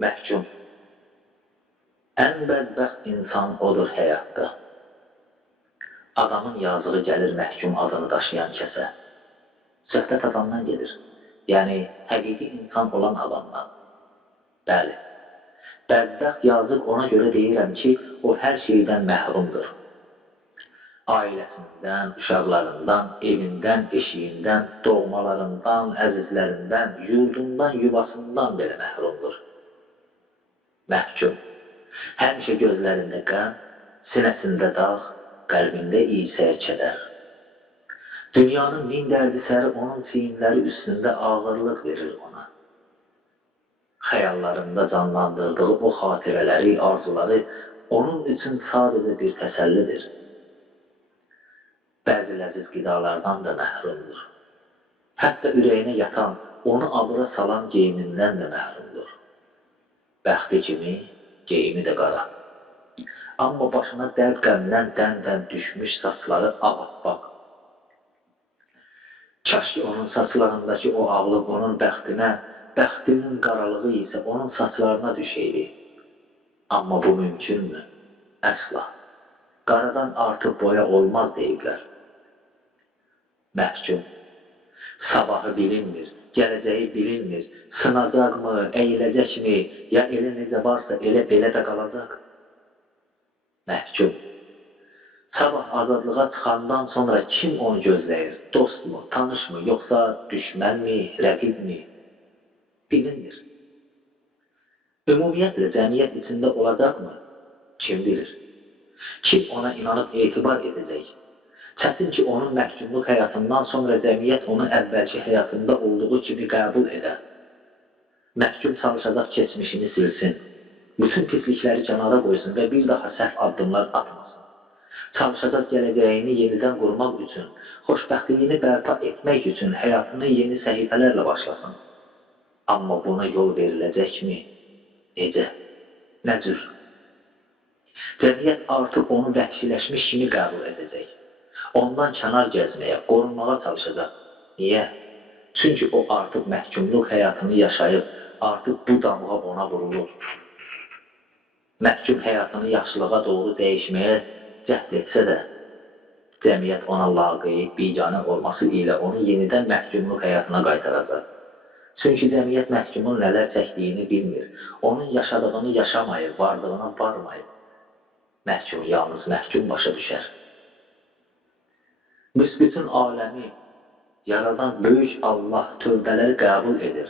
Məhkum. Ən bədbəxt insan odur həyatda. Adamın yazığı gəlir məhkum adını daşıyan kəsə. Söhbət adamdan gedir. Yəni, həqiqi insan olan adamdan. Bəli. Bədbəxt yazıq ona görə deyirəm ki, o hər şeydən məhrumdur. Ailəsindən, uşaqlarından, evindən, eşiyindən, doğmalarından, əzizlərindən, yurdundan, yuvasından belə məhrumdur. Məhkum. Həmişə gözlərində qəm, sinəsində dağ, qəlbində isə kədər. Dünyanın min dərdi səri onun çiyinləri üstündə ağırlıq verir ona. Xəyallarında canlandırdığı o xatirələri, arzuları onun üçün sadəcə bir təsəllidir. Bəzi ləziz qidalardan da məhrumdur. Hətta ürəyinə yatan, onu abıra salan geyimindən də məhrumdur. Bəxti kimi, geyimi də qara. Amma başına dərd qəmdən dən düşmüş saçları ağappaq. Kaş ki onun saçlarındakı o ağlıq onun bəxtinə, bəxtinin qaralığı isə onun saçlarına düşeydi. Amma bu mümkünmü? Əsla. Qaradan artıq boya olmaz deyiblər. Məhkum. Sabahı bilinmir, gələcəyi bilinmir, sınacaqmı, əyiləcəkmi, ya elə necə varsa elə belə də qalacaq. Məhkum. Sabah azadlığa çıxandan sonra kim onu gözləyir? Dostmu, tanışmı, yoxsa düşmənmi, rəqibmi? Bilinmir. Ümumiyyətlə, cəmiyyət içində olacaqmı? Kim bilir? Kim ona inanıb etibar edəcək? Çətin ki, onun məhkumluq həyatından sonra cəmiyyət onu əvvəlki həyatında olduğu kimi qəbul edə. Məhkum çalışacaq keçmişini silsin. Bütün pislikləri kənara qoysun və bir daha səhv addımlar atmasın. Çalışacaq gələcəyini yenidən qurmaq üçün, xoşbəxtliyini bərpa etmək üçün həyatını yeni səhifələrlə başlasın. Amma buna yol veriləcəkmi? Necə? Nə cür? Cəmiyyət artıq onu vəhşiləşmiş kimi qəbul edəcək. Ondan kənar gəzməyə, qorunmağa çalışacaq. Niyə? Çünki o artıq məhkumluq həyatını yaşayıb, artıq bu damğa ona vurulur. Məhkum həyatını yaxşılığa doğru dəyişməyə cəhd etsə də, cəmiyyət ona laqeyd, biganə olması ilə onu yenidən məhkumluq həyatına qaytaracaq. Çünki cəmiyyət məhkumun nələr çəkdiyini bilmir, onun yaşadığını yaşamayıb, vardığına varmayıb. Məhkum yalnız məhkum başa düşər. Büsbütün aləmi yaradan böyük Allah tövbələri qəbul edir.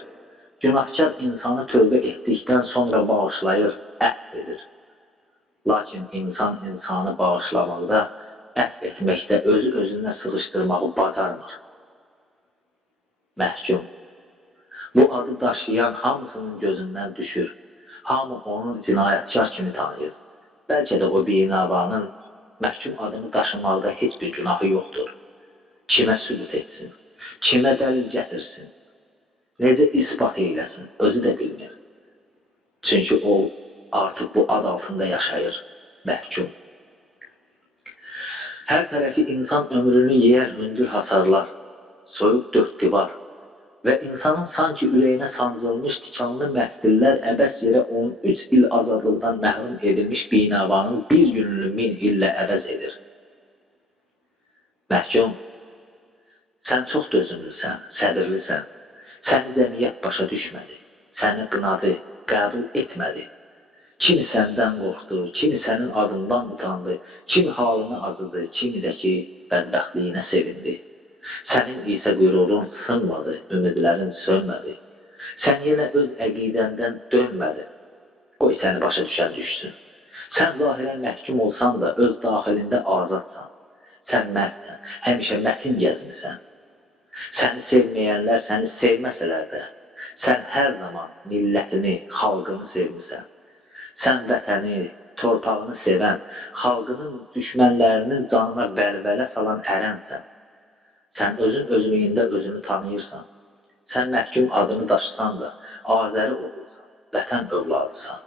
Günahkar insanı tövbə etdikdən sonra bağışlayır, əhv edir. Lakin insan insanı bağışlamaqda, əhv etməkdə özü-özünə sığışdırmağı bacarmır. Məhkum. Bu adı daşıyan hamısının gözündən düşür. Hamı onu cinayətkar kimi tanıyır. Bəlkə də o binavanın məhkum adını daşımaqda heç bir günahı yoxdur. Kimə sübut etsin? Kimə dəlil gətirsin? Necə ispat eyləsin? Özü də bilmir. Çünki o artıq bu ad altında yaşayır. Məhkum. Hər tərəfi insan ömrünü yeyər hündür hasarlar, soyuq dörd divar və insanın sanki ürəyinə sancılmış tikanlı məftillər əbəs yerə 13 il azadlıqdan məhrum edilmiş binavanın bir gününü 1000 illə əvəz edir. Məhkum, sən çox dözümlüsən, səbirlisən, səni cəmiyyət başa düşmədi, səni qınadı, qəbul etmədi. Kimi səndən qorxdu, kimi sənin adından utandı, kimi halını acıdı, kimi də ki, bədbəxtliyinə sevindi. Sənin isə qürurun sınmadı, ümidlərin sönmədi. Sən yenə öz əqidəndən dönmədin. Qoy səni başa düşən düşsün. Sən zahirən məhkum olsan da öz daxilində azadsan. Sən mərdsən, həmişə mətin gəzmirsən. Səni sevməyənlər səni sevməsələr də, sən hər zaman millətini, xalqını sevmirsən. Sən vətəni, torpağını sevən, xalqının düşmənlərinin canına vəlvələ salan ərənsən. Sən özün özlüyündə özünü tanıyırsan. Sən məhkum adını daşısan da, Azəri olursan, vətən övladısan.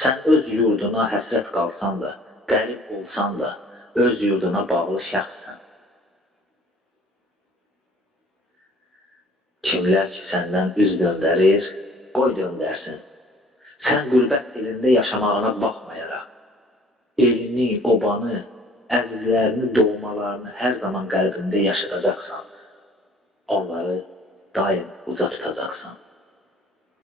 Sən öz yurduna həsrət qalsan da, qərib olsan da, öz yurduna bağlı şəxssən. Kimlər ki səndən üz döndərir, qoy döndərsin. Sən qürbət elində yaşamağına baxmayaraq, elini, obanı, əzizlərini, doğmalarını hər zaman qəlbində yaşadacaqsan. Onları daim uca tutacaqsan.